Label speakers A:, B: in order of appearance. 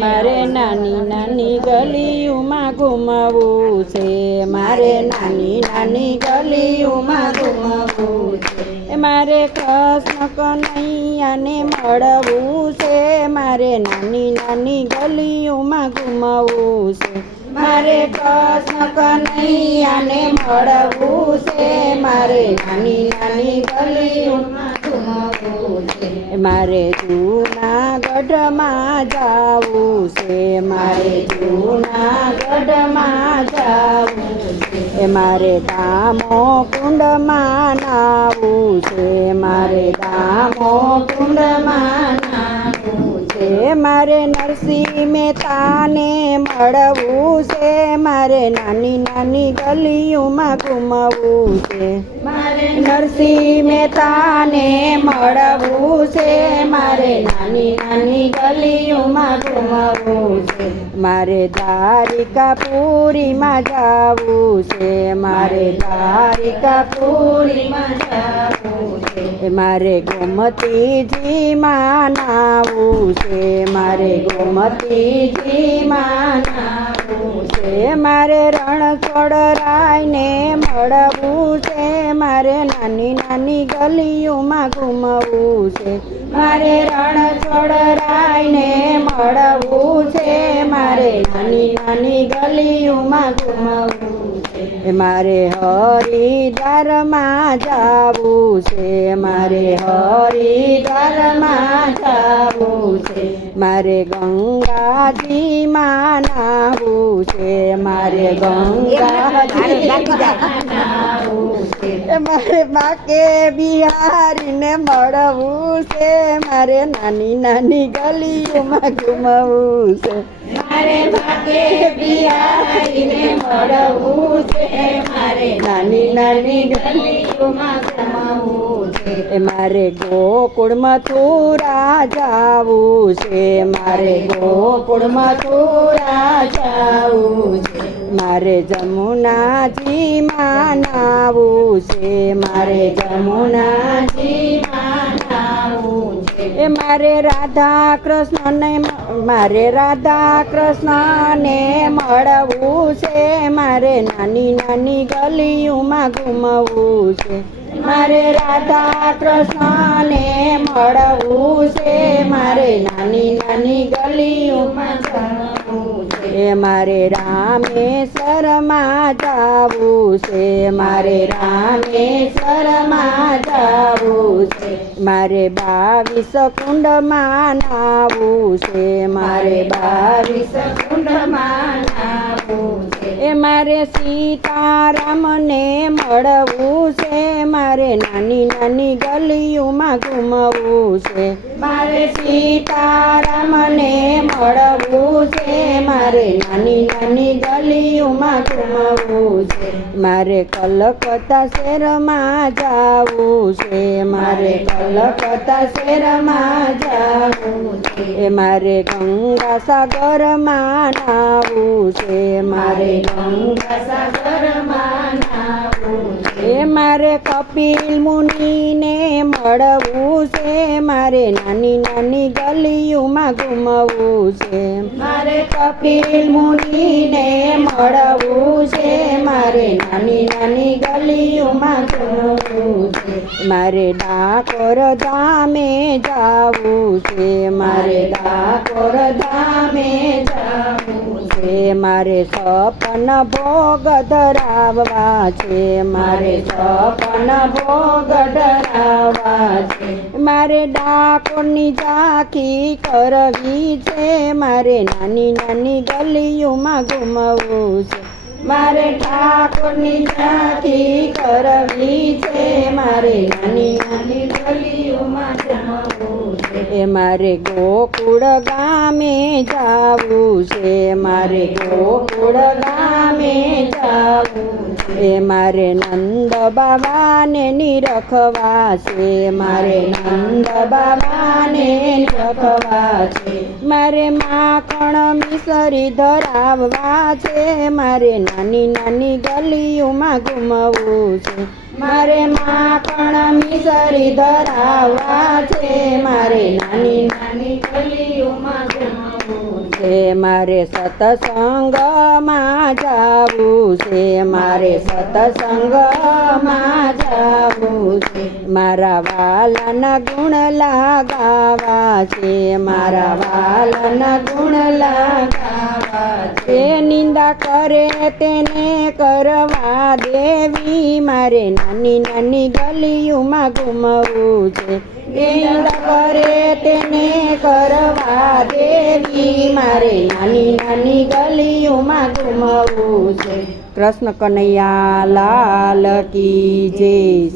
A: મારે નાની નાની ગલીઓમાં ઘુમાવું છે. મારે નાની નાની ગલીઓમાં ઘુમાવું છે. મારે કૃષ્ણ કનૈયાને મળવું છે. મારે નાની નાની ગલીઓમાં ઘુમાવું છે. મારે કૃષ્ણ કનૈયાને મળવું છે. મારે નાની નાની ગલીઓમાં મારે જૂનાગઢમાં જાવું છે. મારે જૂનાગઢમાં જાવું એ મારે દામો કુંડમાં નાવું છે. મારે દામો કુંડમાં મારે નરસિંહ મહેતાને મળવું છે. મારે નાની નાની ગલીઓમાં ઘૂમવું છે. મારે નરસિંહ મહેતાને મળવું છે. મારે નાની નાની ગલીઓમાં ઘૂમવું છે. મારે દ્વારિકાપુરીમાં જાવું છે. મારે દ્વારિકાપુરીમાં જાવું છે. મારે ગોમતીજીમાં નાવું છે. મારે ગોમતીજી માનાવું છે, મારે રણછોડરાયને મળવું છે, મારે નાની નાની ગલીઓમાં ઘૂમવું છે, મારે રણછોડરાયને મળવું છે, મારે નાની નાની ગલીઓમાં ઘૂમવું મારે હરિદ્વારમાં જાવું છે. મારે હરિદ્વારમાં જાવું છે. મારે ગંગાજીમાં નાવું છે મારે ગંગા મારે બાકે બિહારીને મળવું છે. મારે નાની નાની ગલીઓમાં ઘુમવું છે. મારે બાકે બિહારીને મળવું છે. મારે નાની નાની ગલીઓમાં ઘૂમવું છે. મારે ગોકુળ મથુરા જાવું છે. મારે ગોકુળ મથુરા જાવું છે મારે જમુનાજીમાં માનાવું છે, મારે જમુનાજી એ મારે રાધા કૃષ્ણને મારે રાધા કૃષ્ણને મળવું છે, મારે નાની નાની ગલીઓમાં ઘૂમવું છે. મારે રાધા કૃષ્ણને મળવું છે, મારે નાની નાની ગલીઓમાં છે મારે રામેશ્વરમાં જાવું છે. મારે રામેશ્વરમાં જાવું છે. મારે બાવીસ કુંડમાં નાવું છે. મારે બાવીસ કુંડમાં નાવું છે. એ મારે સીતારામને મળવું છે. મારે નાની નાની ગલીઓમાં ઘૂમવું છે. મારે સીતારામને મળવું છે. મારે નાની નાની ગલીઓમાં ઘૂમવું છે. મારે કલકત્તા શહેરમાં જાવું છે. મારે કલકત્તા શહેરમાં જાવું છે. મારે ગંગા સાગરમાં નાવું છે. મારે ગંગા સાગરમાં મારે કપિલ મુનિને મળવું છે. મારે નાની નાની ગલીઓમાં ઘૂમવું છે. મારે કપિલ મુનિને મળવું છે. મારે નાની નાની ગલીઓમાં ઘૂમવું મારે ડાકોર ધામે જાવું છે મારે ડાકોર ધામે જાવું છે મારે સપન ભોગ ધરાવવા છે મારે સપન ભોગ ધરાવવા છે મારે ડાકોરની ઝાંખી કરવી છે મારે નાની નાની ગલીઓમાં ઘૂમવું છે મારે ઠાકોરની ઝાંખી કરવી છે. મારે નાની નાની ગલીઓમાં જવું છે. મારે ગોકુળ ગામે જાવું છે. મારે ગોકુળ ગામે જાવું છે મારે નંદ બાબાને નિરખવા છે મારે નંદ બાબાને નિરખવા મારે માખણ મિસરી ધરાવવા છે મારે નાની નાની ગલીઓમાં ઘૂમવું છે. મારે માખણ મિસરી ધરાવવા છે મારે નાની નાની ગલીઓમાં ઘૂમવું છે છે મારે સતસંગમાં જાવું છે. મારે સતસંગમાં જાવું છે. મારા વાલાના ગુણ લાગાવા છે. મારા વાલાના ગુણ લાગાવા છે. નિંદા કરે તેને કરવા દેવી. મારે નાની નાની ગલીઓમાં ઘૂમવું છે. નિંદા કરે તેને કરવા મારે નાની નાની ગલીઓમાં ઘૂમવું છે. કૃષ્ણ કનૈયા લાલ કી જય.